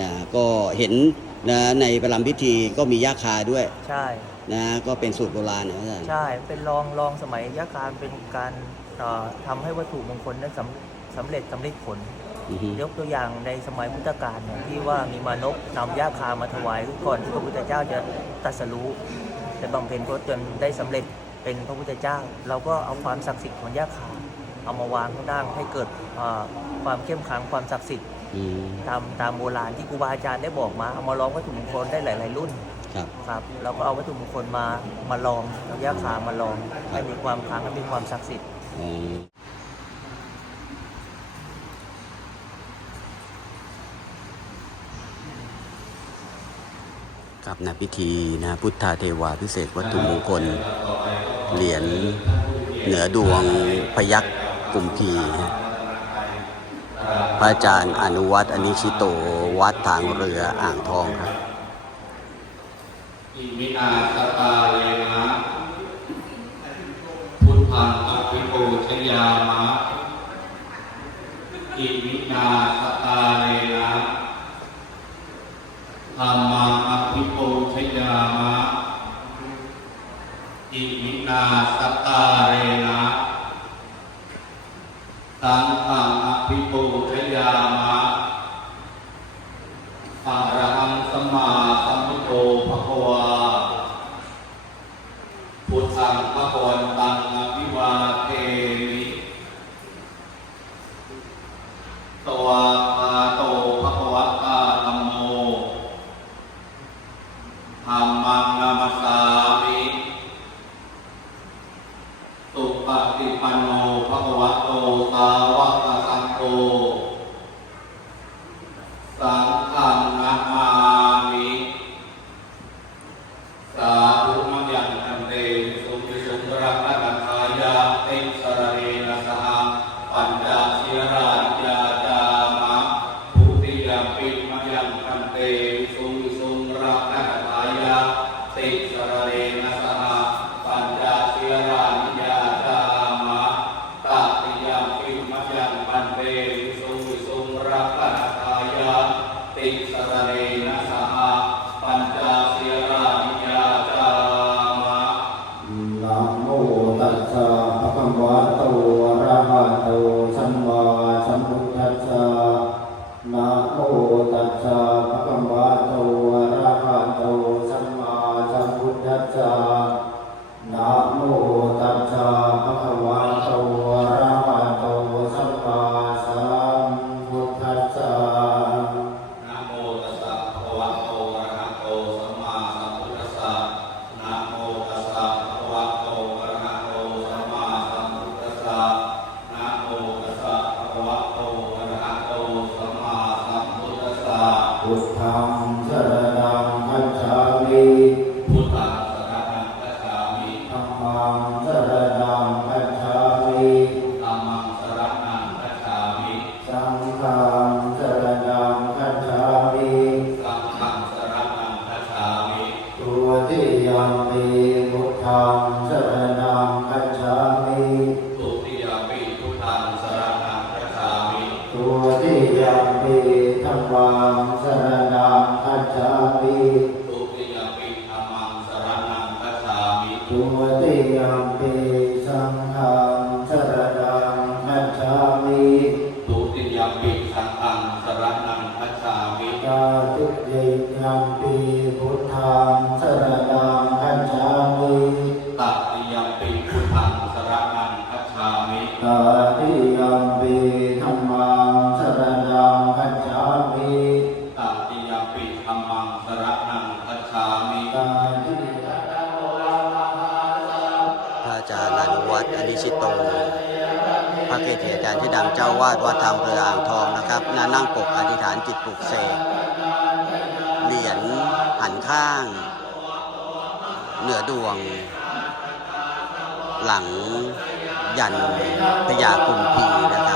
นะก็เห็นนะในประลำพิธีก็มีย่าคาด้วยใช่นะก็เป็นสูตรโบราณนะอาจารย์ใช่เป็นรองรองสมัยยะการเป็นการเอ่อทำให้วัตถุมงคลนั้นสำสำเร็จสำเร็จผล อือฮึยกตัวอย่างในสมัยพุทธกาลเนี่ยที่ว่ามีมานพนำยาคามาถวายก่อนที่พระพุทธเจ้าจะตรัสรู้แต่บำเพ็ญพรตจนได้สำเร็จเป็นพระพุทธเจ้า เราก็เอาความศักดิ์สิทธิ์ของยาคาเอามาวางข้างล่างให้เกิดเอ่อความเข้มขลังความศักดิ์สิทธิ์ อืมตามตามโบราณที่ครูบาอาจารย์ได้บอกมาเอามาลองวัตถุมงคลได้หลาย ๆ รุ่นครับ ครับเราก็เอาวัตถุมงคลมามาลองเอายาคามาลองให้มีความขลังและมีความศักดิ์สิทธิ์อืมครับนะพิธีนะพุทธาเทวาพิเศษกวัตถุมงคล เหรียญเหนือดวงพยักกุมพี พระอาจารย์อนุวัตอนิชิโตวัดทางเรืออ่างทองครับอิมินาสตาเลนะพุทธังอภิปูชยามะอิมินาสตาเลนะธรรมังอภิปูชยามะอิมินาสตาเลนะสังฆัง อภิปูชยามา นะโมตัสสะ วที่ยังมีพุทธัง สิตโต พระเกจิอาจารย์ที่ดังเจ้าวาดวัดทางเรืออ่างทองนะครับนานั่งปกอธิษฐานจิตปลุกเสกเหรียญหันข้าง เหนือดวง หลังยันพญากุมพีนะครับ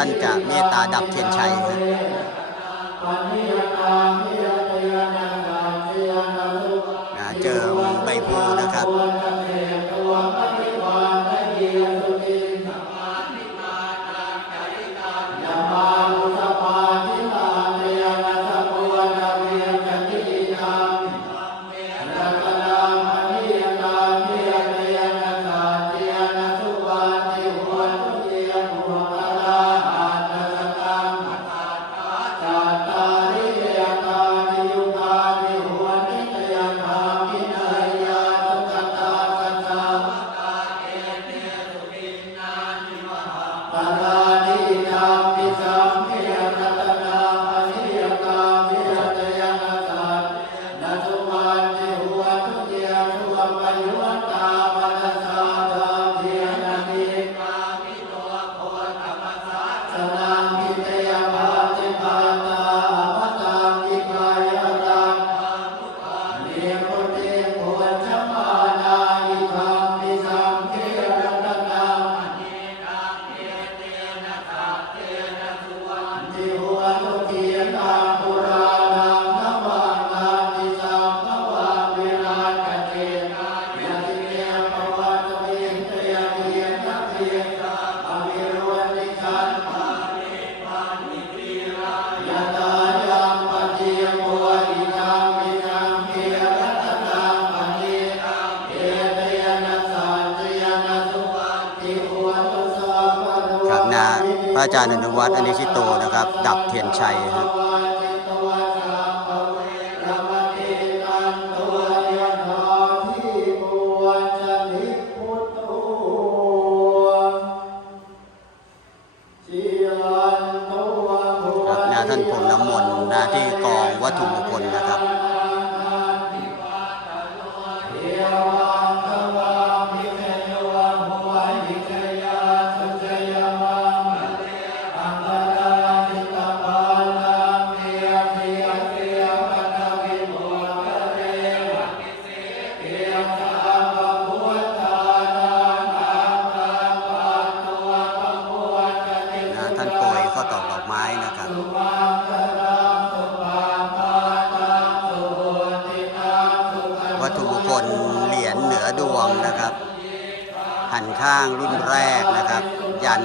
ท่านจะเมตตาดับเทียนชัยครับนะเจิมใบพูนะครับ ค อาจารย์อนุวัฒน์อนิชิโตนะครับ ดับเทียนชัยครับครับ ข้าวตอกดอกไม้นะครับวัตถุมงคลเหรียญเหนือดวงนะครับ หันข้างรุ่นแรกนะครับ ยัน